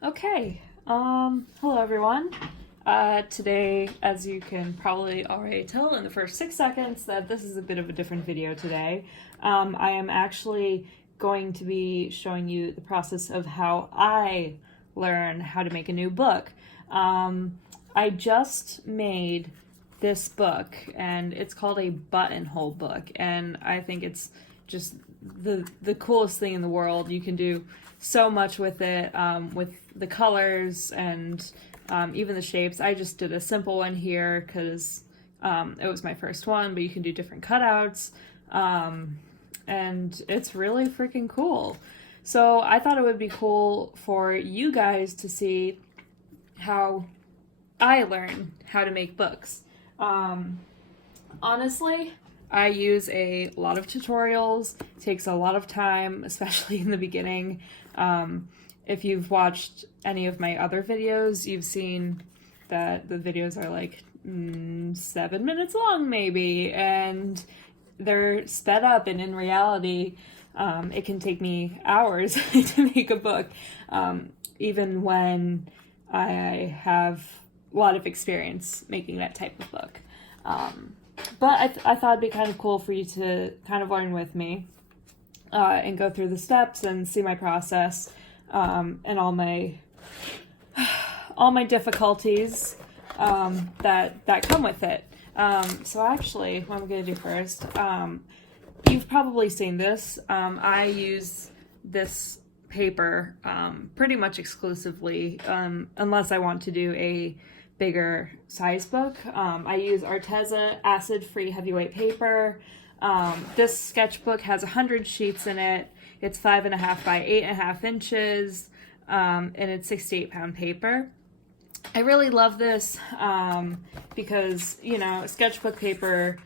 Okay, hello everyone. Today, as you can probably already tell in the first 6 seconds, that this is a bit of a different video today. I am actually going to be showing you the process of how I learn how to make a new book. I just made this book, and it's called a Buttonhole Book, and I think it's just the coolest thing in the world. You can do so much with it, with the colors and even the shapes. I just did a simple one here because it was my first one, but you can do different cutouts, and it's really freaking cool. So I thought it would be cool for you guys to see how I learn how to make books. Honestly, I use a lot of tutorials. It takes a lot of time, especially in the beginning. If you've watched any of my other videos, you've seen that the videos are like 7 minutes long maybe, and they're sped up, and in reality, it can take me hours to make a book, even when I have a lot of experience making that type of book. But I thought it'd be kind of cool for you to kind of learn with me and go through the steps and see my process and all my difficulties that come with it. So actually, what I'm going to do first, you've probably seen this. I use this paper pretty much exclusively unless I want to do a bigger size book. I use Arteza acid-free heavyweight paper. This sketchbook has 100 sheets in it. It's 5.5 by 8.5 inches, and it's 68-pound paper. I really love this because, you know, sketchbook paper,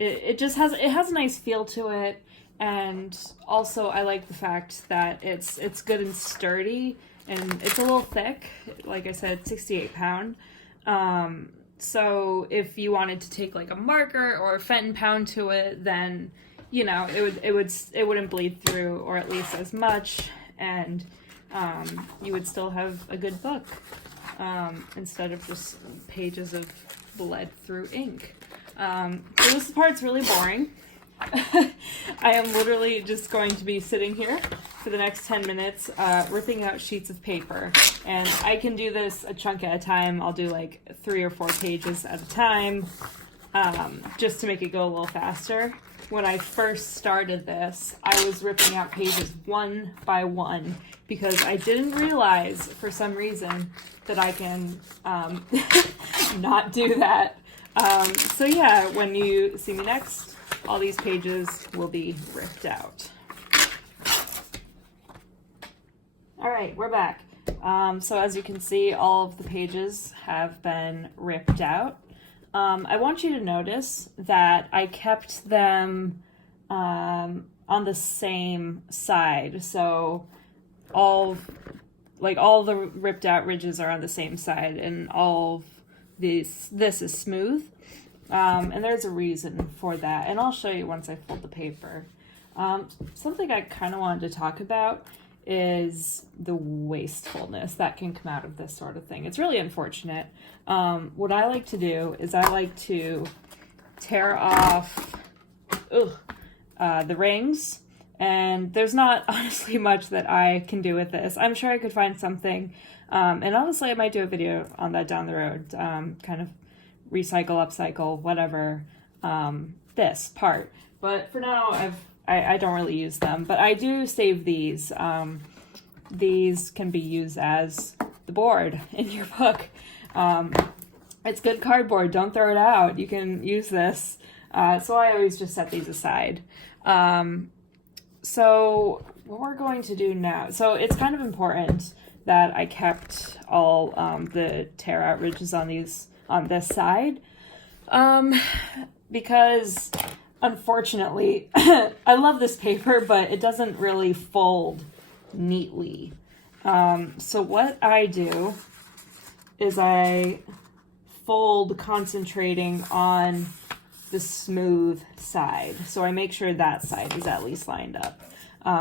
it just has a nice feel to it, and also I like the fact that it's good and sturdy, and it's a little thick. Like I said, 68-pound. So if you wanted to take like a marker or a Fenton pound to it, then, you know, it wouldn't bleed through, or at least as much, and you would still have a good book instead of just pages of bled through ink. So this part's really boring. I am literally just going to be sitting here for the next 10 minutes ripping out sheets of paper, and I can do this a chunk at a time. I'll do like 3 or 4 pages at a time just to make it go a little faster. When I first started this, I was ripping out pages one by one because I didn't realize for some reason that I can not do that. So yeah, when you see me next, all these pages will be ripped out. All right, we're back. So as you can see, all of the pages have been ripped out. I want you to notice that I kept them on the same side. So all the ripped out ridges are on the same side, and all of this is smooth. And there's a reason for that, and I'll show you once I fold the paper. Something I kind of wanted to talk about is the wastefulness that can come out of this sort of thing. It's really unfortunate. What I like to do is I like to tear off the rings, and there's not honestly much that I can do with this. I'm sure I could find something, and honestly I might do a video on that down the road, kind of recycle, upcycle, whatever, this part. But for now, I don't really use them, but I do save these. These can be used as the board in your book. It's good cardboard. Don't throw it out. You can use this. So I always just set these aside. So what we're going to do now, so it's kind of important that I kept all the tear out ridges on this side, because unfortunately I love this paper, but it doesn't really fold neatly. So what I do is I fold concentrating on the smooth side, so I make sure that side is at least lined up.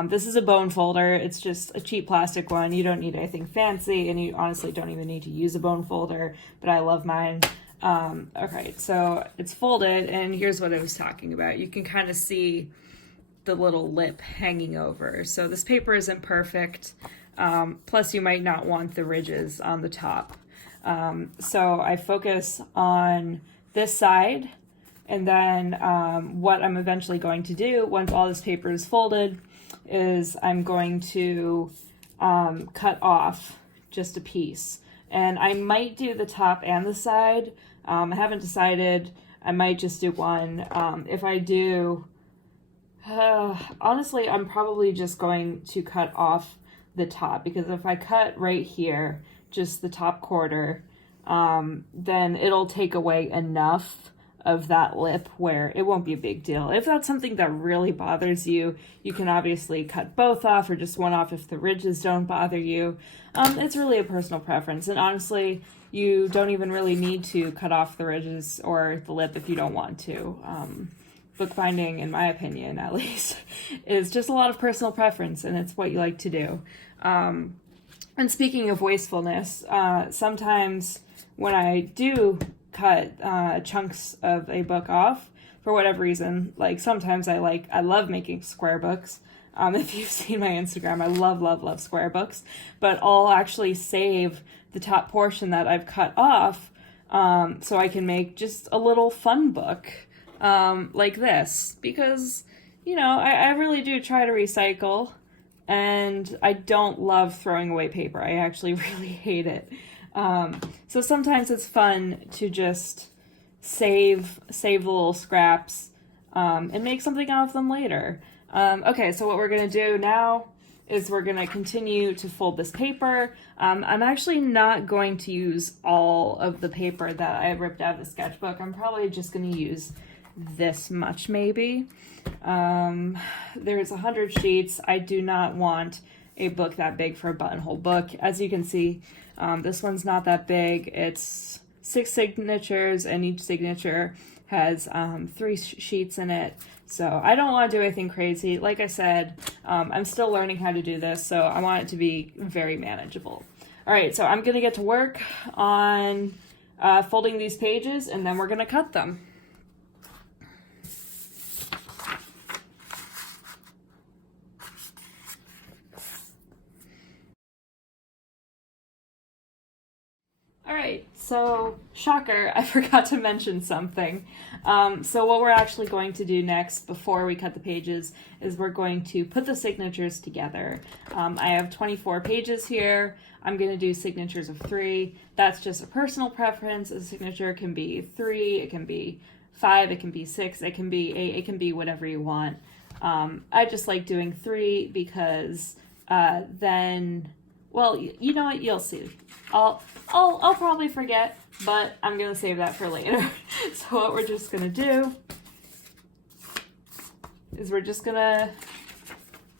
This is a bone folder. It's just a cheap plastic one. You don't need anything fancy, and you honestly don't even need to use a bone folder, but I love mine. Okay, so it's folded, and here's what I was talking about. You can kind of see the little lip hanging over. So this paper isn't perfect. Plus you might not want the ridges on the top. So I focus on this side, and then what I'm eventually going to do once all this paper is folded is I'm going to cut off just a piece. And I might do the top and the side. I haven't decided. I might just do one. If I do, honestly, I'm probably just going to cut off the top, because if I cut right here, just the top quarter, then it'll take away enough of that lip where it won't be a big deal. If that's something that really bothers you, you can obviously cut both off or just one off if the ridges don't bother you. It's really a personal preference, and honestly, you don't even really need to cut off the ridges or the lip if you don't want to. Bookbinding, in my opinion at least, is just a lot of personal preference, and it's what you like to do. And speaking of wastefulness, sometimes when I do cut chunks of a book off, for whatever reason, like sometimes I love making square books. If you've seen my Instagram, I love square books, but I'll actually save the top portion that I've cut off so I can make just a little fun book like this, because, you know, I really do try to recycle, and I don't love throwing away paper. I actually really hate it. So sometimes it's fun to just save the little scraps and make something out of them later. Okay, so what we're going to do now is we're going to continue to fold this paper. I'm actually not going to use all of the paper that I ripped out of the sketchbook. I'm probably just going to use this much maybe. There's 100 sheets. I do not want a book that big for a buttonhole book. As you can see, this one's not that big. It's 6 signatures, and each signature has 3 sheets in it. So I don't want to do anything crazy. Like I said, I'm still learning how to do this, so I want it to be very manageable. All right, so I'm going to get to work on folding these pages, and then we're going to cut them. All right, so shocker, I forgot to mention something. So what we're actually going to do next before we cut the pages is we're going to put the signatures together. I have 24 pages here. I'm going to do signatures of 3. That's just a personal preference. A signature can be 3, it can be 5, it can be 6, it can be 8, it can be whatever you want. I just like doing 3 because then, well, you know what, you'll see. I'll probably forget, but I'm gonna save that for later. So what we're just gonna do is we're just gonna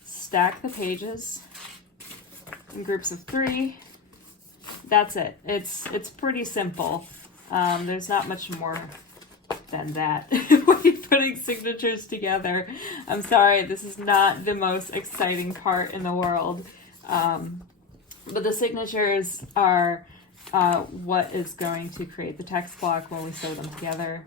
stack the pages in groups of 3. That's it. It's pretty simple. There's not much more than that when you're putting signatures together. I'm sorry, this is not the most exciting part in the world. But the signatures are what is going to create the text block when we sew them together.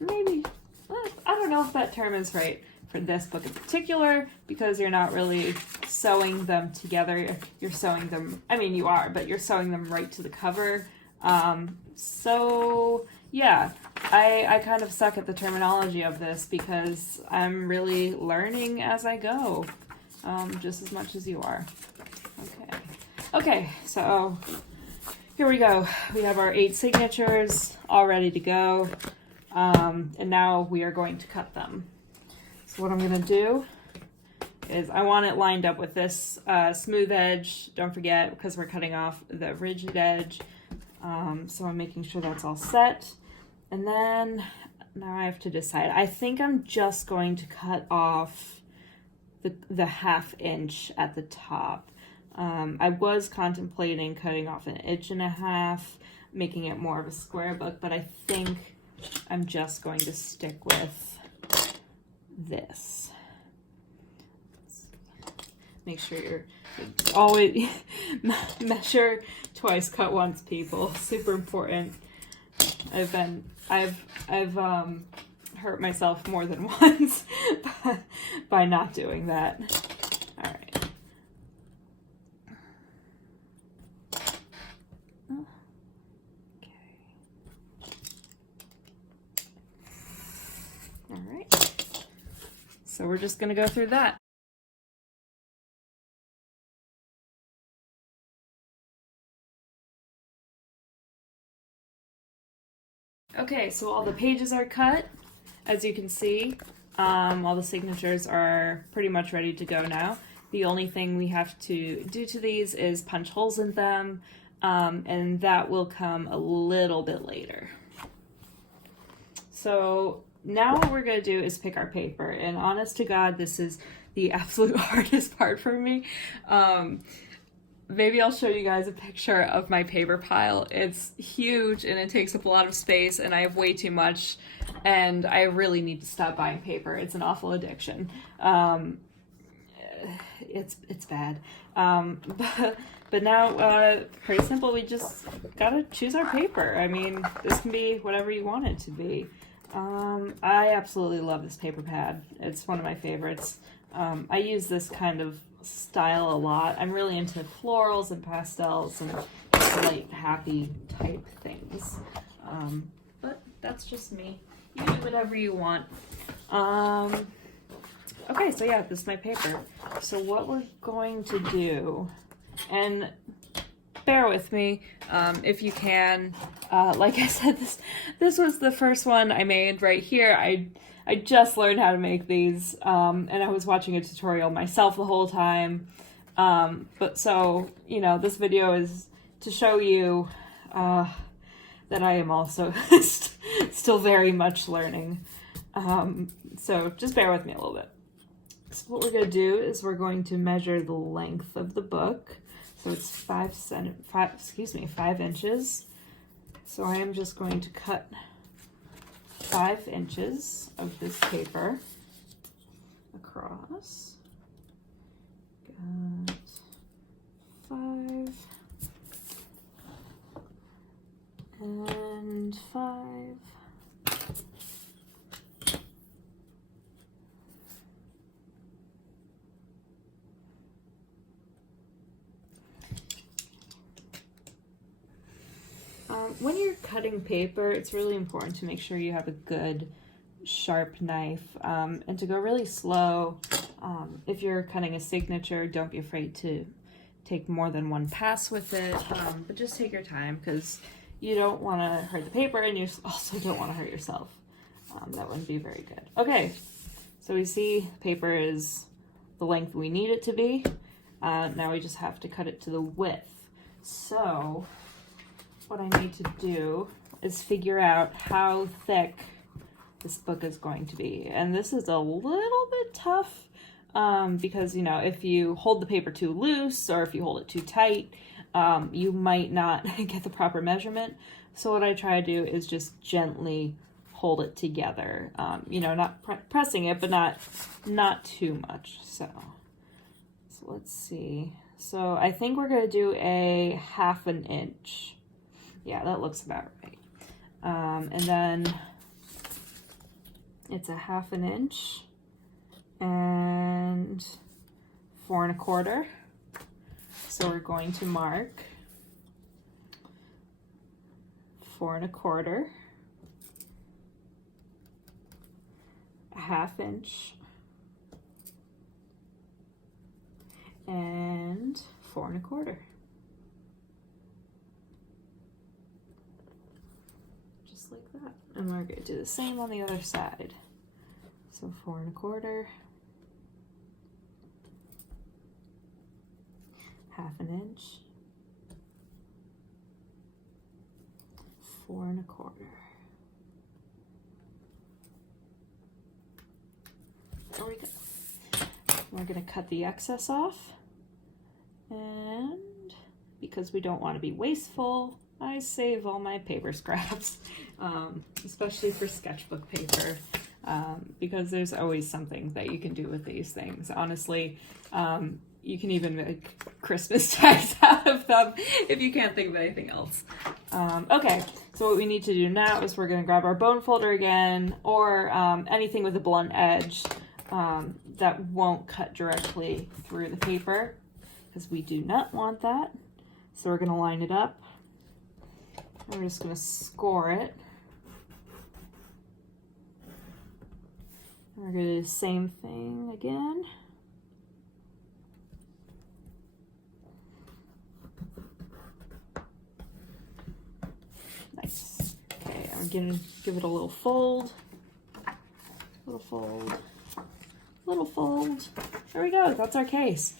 Maybe, I don't know if that term is right for this book in particular, because you're not really sewing them together. You're sewing them, I mean you are, but you're sewing them right to the cover. So yeah, I kind of suck at the terminology of this because I'm really learning as I go, just as much as you are. Okay, so here we go. We have our 8 signatures all ready to go, and now we are going to cut them. So what I'm going to do is I want it lined up with this smooth edge. Don't forget, because we're cutting off the rigid edge. So I'm making sure that's all set. And then now I have to decide. I think I'm just going to cut off the 1/2 inch at the top. I was contemplating cutting off 1.5 inches, making it more of a square book, but I think I'm just going to stick with this. make sure you're always measure twice, cut once, people. Super important. I've hurt myself more than once by not doing that. All right. Okay. All right. So we're just gonna go through that. Okay, so all the pages are cut, as you can see. All the signatures are pretty much ready to go now. The only thing we have to do to these is punch holes in them, and that will come a little bit later. So now what we're going to do is pick our paper, and honest to God, this is the absolute hardest part for me. Maybe I'll show you guys a picture of my paper pile. It's huge and it takes up a lot of space and I have way too much and I really need to stop buying paper. It's an awful addiction. It's bad. But now, pretty simple, we just gotta choose our paper. I mean, this can be whatever you want it to be. I absolutely love this paper pad. It's one of my favorites. I use this kind of style a lot. I'm really into florals and pastels and light, happy type things. But that's just me. You do whatever you want. Okay, so yeah, this is my paper. So what we're going to do, and bear with me if you can. Like I said, this was the first one I made right here. I just learned how to make these, and I was watching a tutorial myself the whole time. But so, you know, this video is to show you that I am also still very much learning. So just bear with me a little bit. So what we're going to do is we're going to measure the length of the book. So it's 5 inches. So I am just going to cut 5 inches of this paper across. Got 5 and 5. When you're cutting paper, it's really important to make sure you have a good sharp knife, and to go really slow. If you're cutting a signature, don't be afraid to take more than one pass with it, but just take your time because you don't want to hurt the paper and you also don't want to hurt yourself. That wouldn't be very good. Okay, so we see paper is the length we need it to be. Now we just have to cut it to the width. So what I need to do is figure out how thick this book is going to be. And this is a little bit tough because, you know, if you hold the paper too loose or if you hold it too tight, you might not get the proper measurement. So what I try to do is just gently hold it together. You know, not pressing it, but not too much. So let's see. So I think we're going to do a 1/2 inch. Yeah, that looks about right. And then it's a 1/2 inch and 4 1/4. So we're going to mark 4 1/4, a 1/2 inch, and 4 1/4. Like that, and we're going to do the same on the other side. So 4 1/4, 1/2 inch, 4 1/4. There we go. We're going to cut the excess off, and because we don't want to be wasteful, I save all my paper scraps, especially for sketchbook paper, because there's always something that you can do with these things. Honestly, you can even make Christmas tags out of them if you can't think of anything else. Okay, so what we need to do now is we're gonna grab our bone folder again, or anything with a blunt edge that won't cut directly through the paper, because we do not want that. So we're gonna line it up. And we're just gonna score it. We're gonna do the same thing again. Nice. Okay, I'm gonna give it a little fold. Little fold. Little fold. There we go, that's our case.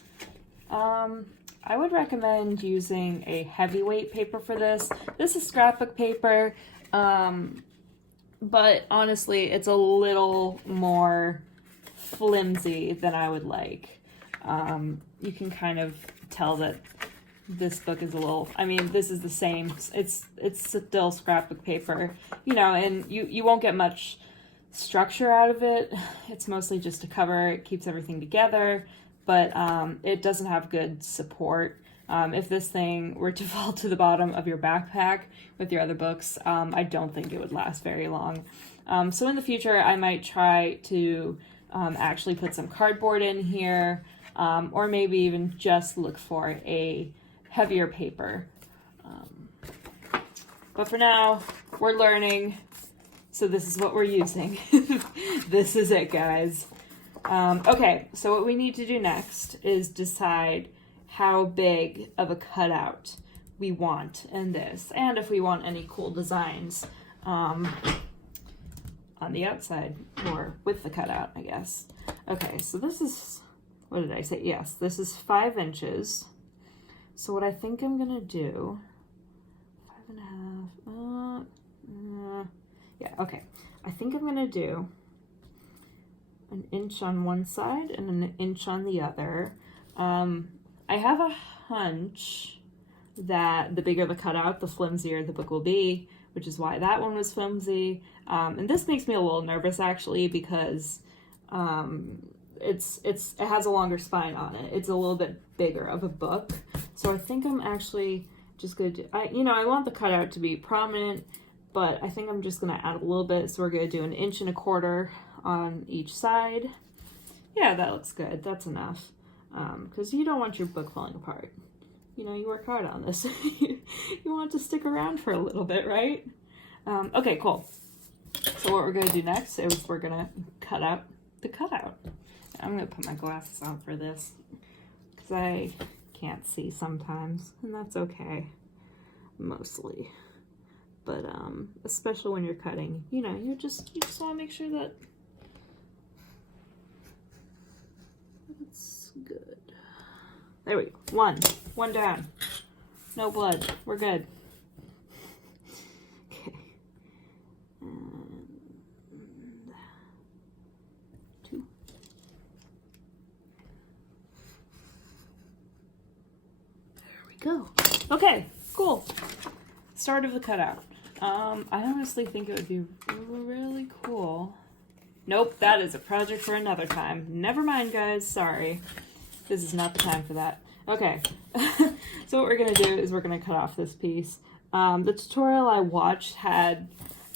I would recommend using a heavyweight paper for this. This is scrapbook paper, but honestly, it's a little more flimsy than I would like. You can kind of tell that this book is a little, I mean, this is the same. It's still scrapbook paper, you know, and you won't get much structure out of it. It's mostly just a cover. It keeps everything together, but it doesn't have good support. If this thing were to fall to the bottom of your backpack with your other books, I don't think it would last very long. So in the future, I might try to actually put some cardboard in here, or maybe even just look for a heavier paper. But for now, we're learning, so this is what we're using. This is it, guys. Okay, so what we need to do next is decide how big of a cutout we want in this, and if we want any cool designs on the outside, or with the cutout, I guess. Okay, so this is, what did I say? Yes, this is 5 inches. So what I think I'm gonna do, 5.5, yeah, okay. I think I'm gonna do an inch on one side and an inch on the other. I have a hunch that the bigger the cutout, the flimsier the book will be, which is why that one was flimsy. And this makes me a little nervous, actually, because it has a longer spine on it. It's a little bit bigger of a book. So I think I'm actually just gonna do, I want the cutout to be prominent, but I think I'm just gonna add a little bit. So we're gonna do 1.25 inches on each side. Yeah, that looks good. That's enough. Because you don't want your book falling apart. You know, you work hard on this. You want it to stick around for a little bit, right? Okay, cool. So what we're going to do next is we're going to cut out the cutout. I'm going to put my glasses on for this, because I can't see sometimes, and that's okay, mostly. But especially when you're cutting, you know, you just want to make sure that it's good. There we go. One down. No blood. We're good. Okay. And 2. There we go. Okay, cool. Start of the cutout. I honestly think it would be really cool. Nope, that is a project for another time. Never mind, guys. Sorry. This is not the time for that. Okay. So what we're going to do is we're going to cut off this piece. The tutorial I watched had,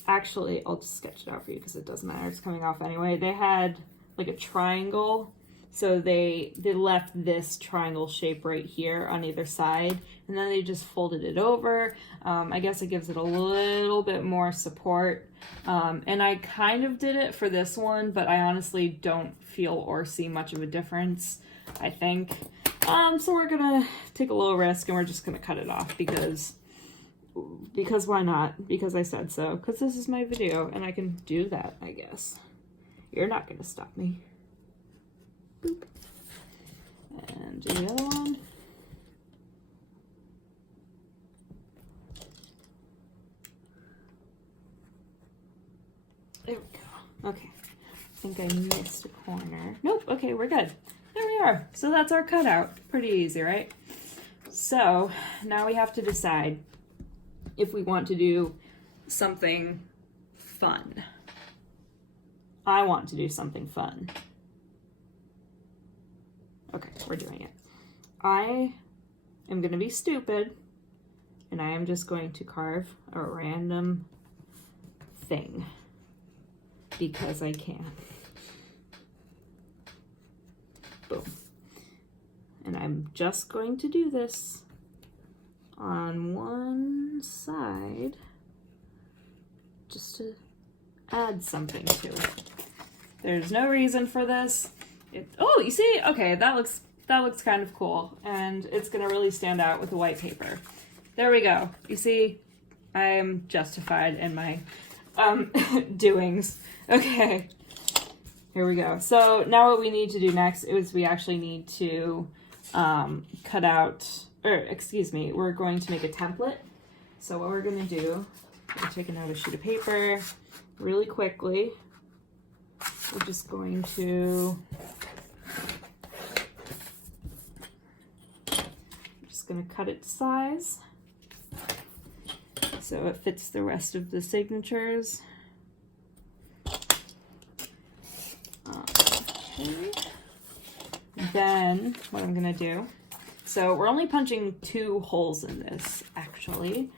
actually, I'll just sketch it out for you because it doesn't matter. It's coming off anyway. They had like a triangle. So they left this triangle shape right here on either side, and then they just folded it over. I guess it gives it a little bit more support. And I kind of did it for this one, but I honestly don't feel or see much of a difference, I think. So we're gonna take a little risk and we're just gonna cut it off because why not? Because I said so. Because this is my video and I can do that, I guess. You're not gonna stop me. Boop. And do the other one. There we go. Okay. I think I missed a corner. Nope. Okay, we're good. There we are. So that's our cutout. Pretty easy, right? So now we have to decide if we want to do something fun. I want to do something fun. Okay, we're doing it. I am going to be stupid, and I am just going to carve a random thing because I can. Boom. And I'm just going to do this on one side just to add something to it. There's no reason for this. Oh, you see? Okay, that looks kind of cool, and it's gonna really stand out with the white paper. There we go. You see, I am justified in my doings. Okay, here we go. So now what we need to do next is we actually need to cut out, or excuse me, we're going to make a template. So what we're gonna do, I'm taking out a sheet of paper really quickly. We're just going to cut it to size so it fits the rest of the signatures. Okay. Then what I'm gonna do, so we're only punching 2 holes in this actually.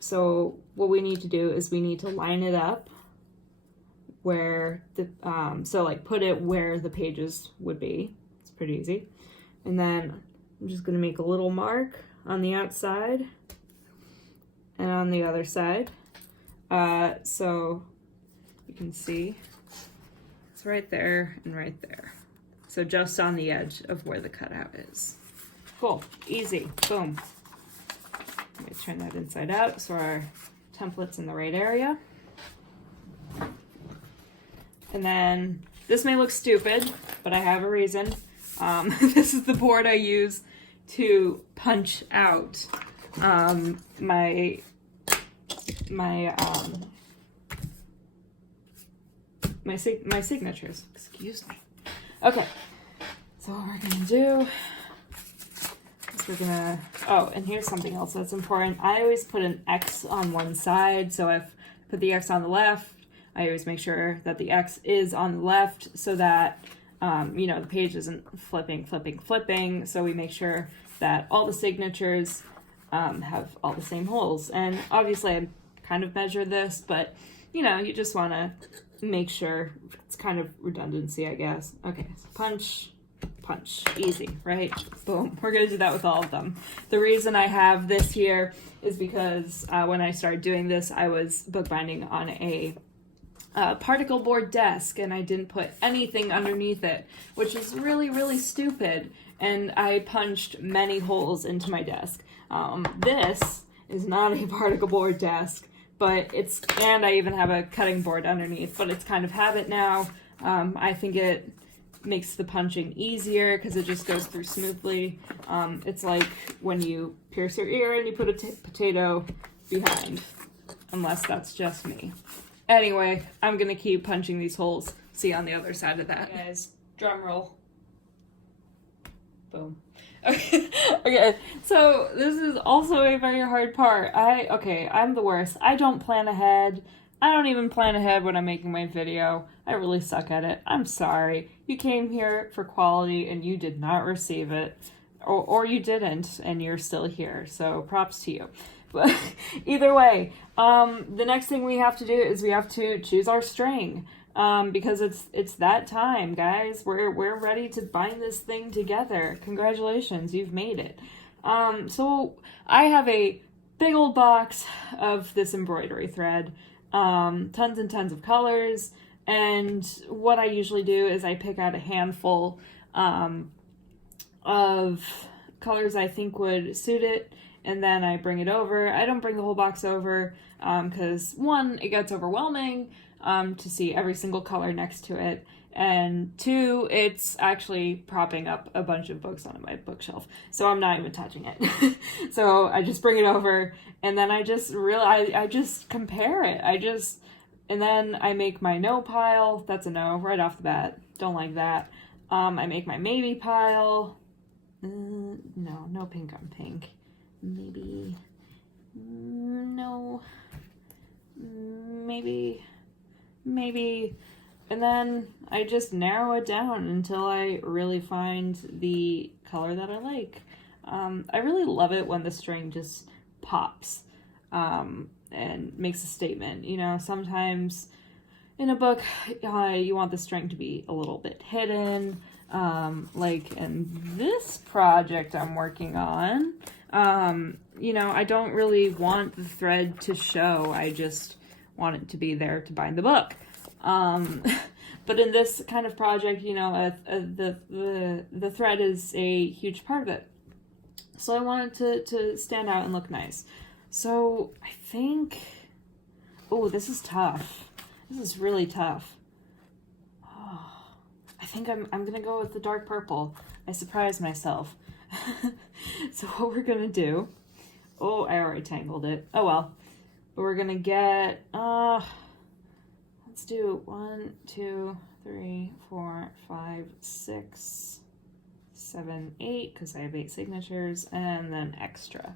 So what we need to do is we need to line it up where the, so like put it where the pages would be. It's pretty easy. And then I'm just gonna make a little mark on the outside and on the other side. So you can see it's right there and right there. So just on the edge of where the cutout is. Cool, easy, boom. Let me turn that inside out so our template's in the right area. And then this may look stupid, but I have a reason. This is the board I use to punch out my signatures. Excuse me. Okay, so what we're gonna do is we're gonna, oh, and here's something else that's important. I always put an X on one side, so if I put the X on the left, I always make sure that the X is on the left so that, you know, the page isn't flipping. So we make sure that all the signatures have all the same holes. And obviously I kind of measure this, but you know, you just want to make sure it's kind of redundancy, I guess. Okay, so punch, easy, right? Boom. We're going to do that with all of them. The reason I have this here is because when I started doing this, I was bookbinding on a particle board desk, and I didn't put anything underneath it, which is really, really stupid. And I punched many holes into my desk. This is not a particle board desk, but and I even have a cutting board underneath, but it's kind of habit now. I think it makes the punching easier because it just goes through smoothly. It's like when you pierce your ear and you put a potato behind, unless that's just me. Anyway, I'm gonna keep punching these holes. See on the other side of that. Guys, drum roll. Boom. Okay, so this is also a very hard part. I'm the worst. I don't plan ahead. I don't even plan ahead when I'm making my video. I really suck at it. I'm sorry. You came here for quality and you did not receive it. Or you didn't, and you're still here. So props to you. But either way, the next thing we have to do is we have to choose our string. Because it's that time, guys. We're ready to bind this thing together. Congratulations, you've made it. So I have a big old box of this embroidery thread, tons and tons of colors, and what I usually do is I pick out a handful of colors I think would suit it, and then I bring it over. I don't bring the whole box over because one, it gets overwhelming to see every single color next to it, and two, it's actually propping up a bunch of books on my bookshelf, so I'm not even touching it. So I just bring it over, and then I just compare it. And then I make my no pile. That's a no right off the bat. Don't like that. I make my maybe pile. No pink on pink. Maybe. No. Maybe. And then I just narrow it down until I really find the color that I like. I really love it when the string just pops and makes a statement. You know, sometimes in a book, you want the string to be a little bit hidden. Like in this project I'm working on, you know, I don't really want the thread to show. I just want it to be there to bind the book. But in this kind of project, you know, the thread is a huge part of it. So I want it to stand out and look nice. So I think, oh, this is tough. This is really tough. Oh, I think I'm gonna go with the dark purple. I surprised myself. So what we're gonna do, oh, I already tangled it. Oh well. But we're gonna get, let's do 1, 2, 3, 4, 5, 6, 7, 8, because I have 8 signatures, and then extra.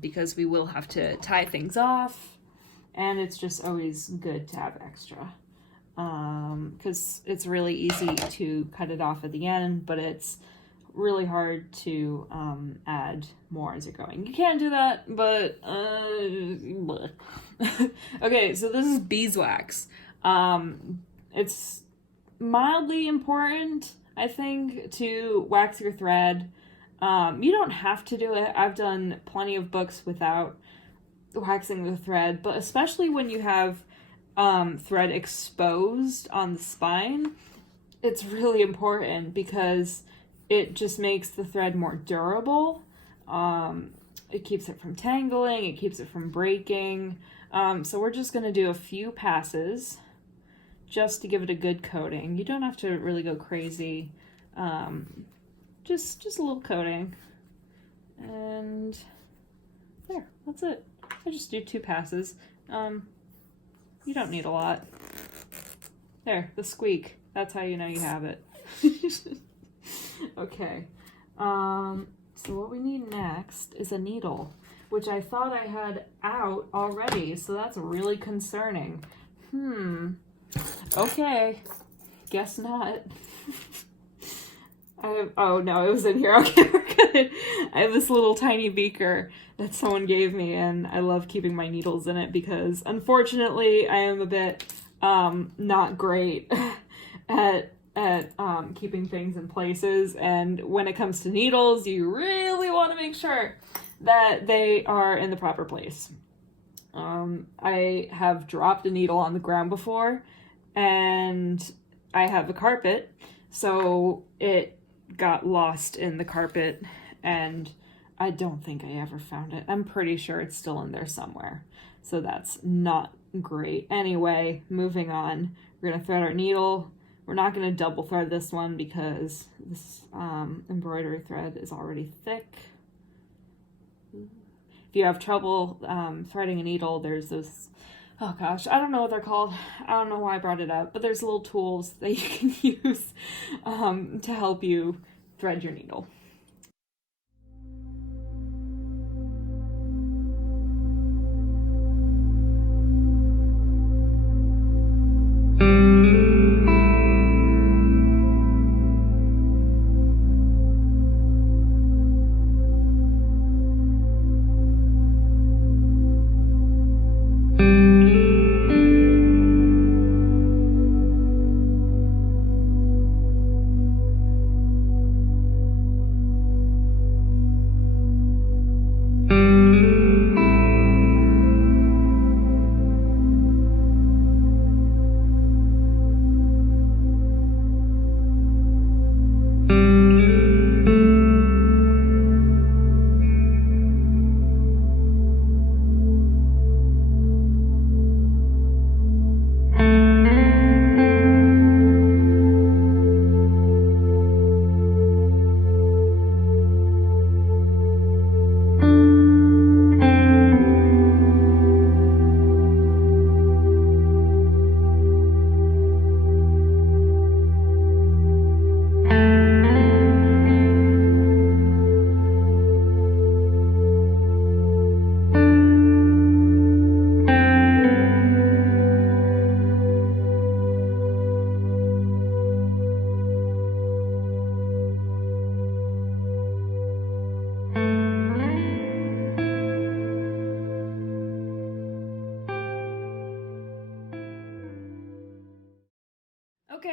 Because we will have to tie things off, and it's just always good to have extra. Because it's really easy to cut it off at the end, but it's really hard to add more as you're going. You can do that, but okay, so this is beeswax. It's mildly important, I think, to wax your thread. You don't have to do it. I've done plenty of books without waxing the thread, but especially when you have thread exposed on the spine, it's really important because it just makes the thread more durable. It keeps it from tangling, it keeps it from breaking. So we're just going to do a few passes just to give it a good coating. You don't have to really go crazy. Just a little coating. And there, that's it. I just do 2 passes. You don't need a lot. There, the squeak. That's how you know you have it. Okay. So what we need next is a needle, which I thought I had out already, so that's really concerning. Okay. Guess not. Oh no, it was in here. Okay, we're good. I have this little tiny beaker that someone gave me, and I love keeping my needles in it because, unfortunately, I am a bit not great at keeping things in places. And when it comes to needles, you really want to make sure that they are in the proper place. I have dropped a needle on the ground before, and I have a carpet, so it got lost in the carpet, and I don't think I ever found it. I'm pretty sure it's still in there somewhere, so that's not great. Anyway, moving on. We're gonna thread our needle. We're not gonna double thread this one because this embroidery thread is already thick. If you have trouble threading a needle, there's those, oh gosh, I don't know what they're called. I don't know why I brought it up, but there's little tools that you can use to help you thread your needle.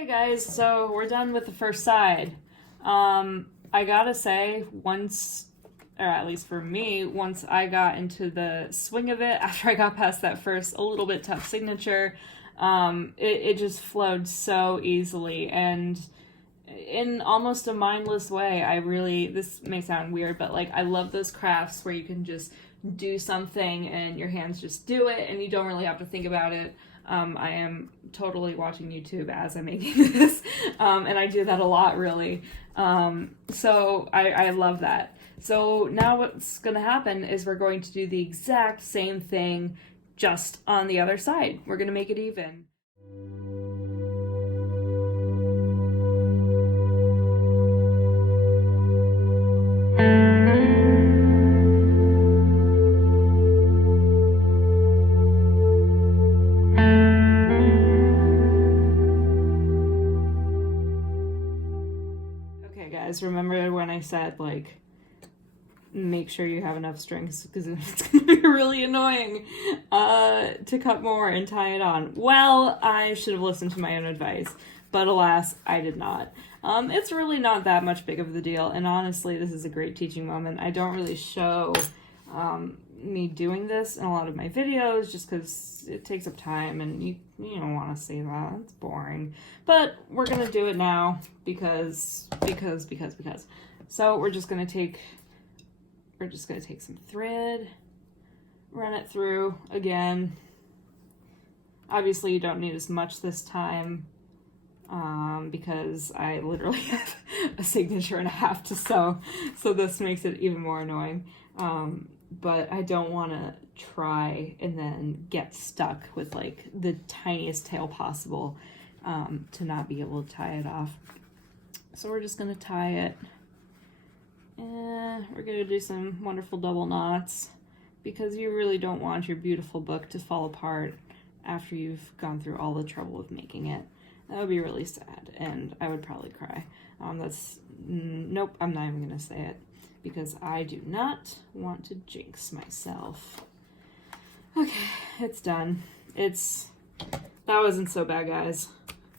Guys, so we're done with the first side. I gotta say, once, or at least for me, once I got into the swing of it, after I got past that first a little bit tough signature, it just flowed so easily, and in almost a mindless way. This may sound weird, but like, I love those crafts where you can just do something and your hands just do it and you don't really have to think about it. I am totally watching YouTube as I'm making this, and I do that a lot, really. So I love that. So now what's going to happen is we're going to do the exact same thing, just on the other side. We're going to make it even. Remember when I said, like, make sure you have enough strings, because it's going to be really annoying to cut more and tie it on. Well, I should have listened to my own advice, but alas, I did not. It's really not that much big of the deal, and honestly, this is a great teaching moment. I don't really show me doing this in a lot of my videos, just because it takes up time, and you don't want to see that. It's boring. But we're going to do it now, because. So we're just going to take some thread, run it through again. Obviously you don't need as much this time, because I literally have a signature and a half to sew, so this makes it even more annoying. But I don't want to try and then get stuck with like the tiniest tail possible, to not be able to tie it off. So we're just going to tie it, and we're going to do some wonderful double knots, because you really don't want your beautiful book to fall apart after you've gone through all the trouble of making it. That would be really sad, and I would probably cry. Nope, I'm not even going to say it, because I do not want to jinx myself. Okay, it's done. That wasn't so bad, guys.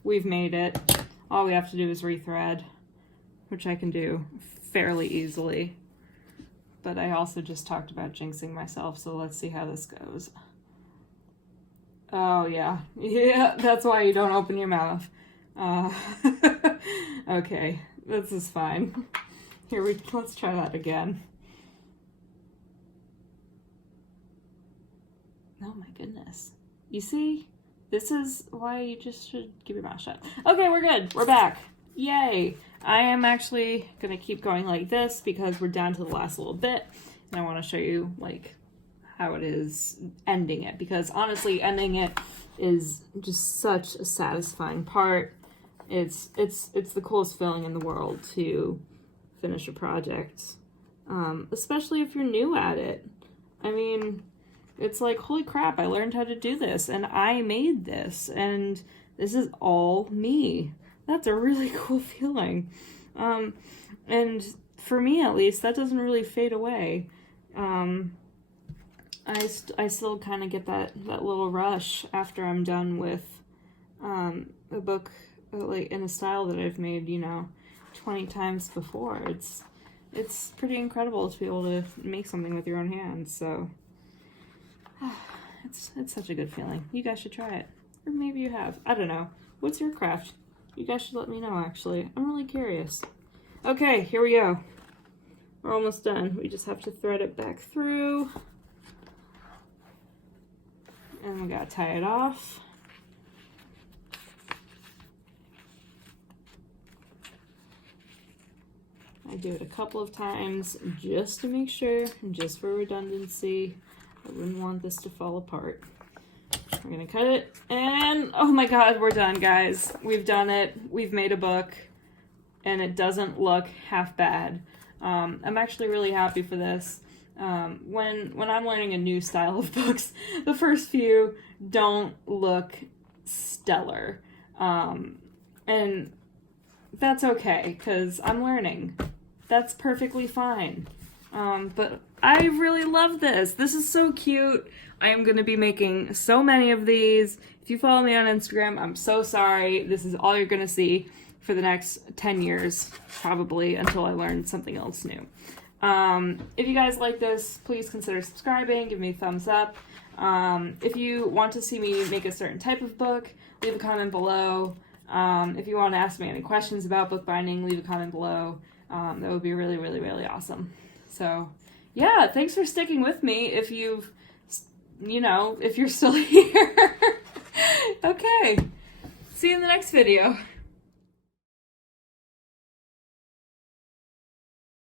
We've made it. All we have to do is rethread, which I can do fairly easily. But I also just talked about jinxing myself, so let's see how this goes. Oh, yeah. Yeah, that's why you don't open your mouth. Okay, this is fine. Let's try that again. Oh my goodness. You see? This is why you just should keep your mouth shut. Okay, we're good. We're back. Yay. I am actually going to keep going like this, because we're down to the last little bit. And I want to show you, like, how it is ending it. Because honestly, ending it is just such a satisfying part. It's the coolest feeling in the world to finish a project. Especially if you're new at it. I mean, it's like, holy crap, I learned how to do this, and I made this, and this is all me. That's a really cool feeling. And for me, at least, that doesn't really fade away. I still kind of get that little rush after I'm done with a book, like, in a style that I've made, 20 times before. It's pretty incredible to be able to make something with your own hands, so it's such a good feeling. You guys should try it. Or maybe you have. I don't know. What's your craft? You guys should let me know, actually. I'm really curious. Okay, here we go. We're almost done. We just have to thread it back through. And we gotta tie it off. I do it a couple of times just to make sure, and just for redundancy. I wouldn't want this to fall apart. We're gonna cut it, and oh my god, we're done, guys. We've done it. We've made a book, and it doesn't look half bad. I'm actually really happy for this. When I'm learning a new style of books, the first few don't look stellar. And that's okay, because I'm learning. That's perfectly fine. But I really love this. This is so cute. I am going to be making so many of these. If you follow me on Instagram, I'm so sorry. This is all you're going to see for the next 10 years, probably, until I learn something else new. If you guys like this, please consider subscribing, give me a thumbs up. If you want to see me make a certain type of book, leave a comment below. If you want to ask me any questions about bookbinding, leave a comment below. That would be really, really, really awesome. So, yeah, thanks for sticking with me if you've, if you're still here. Okay, see you in the next video.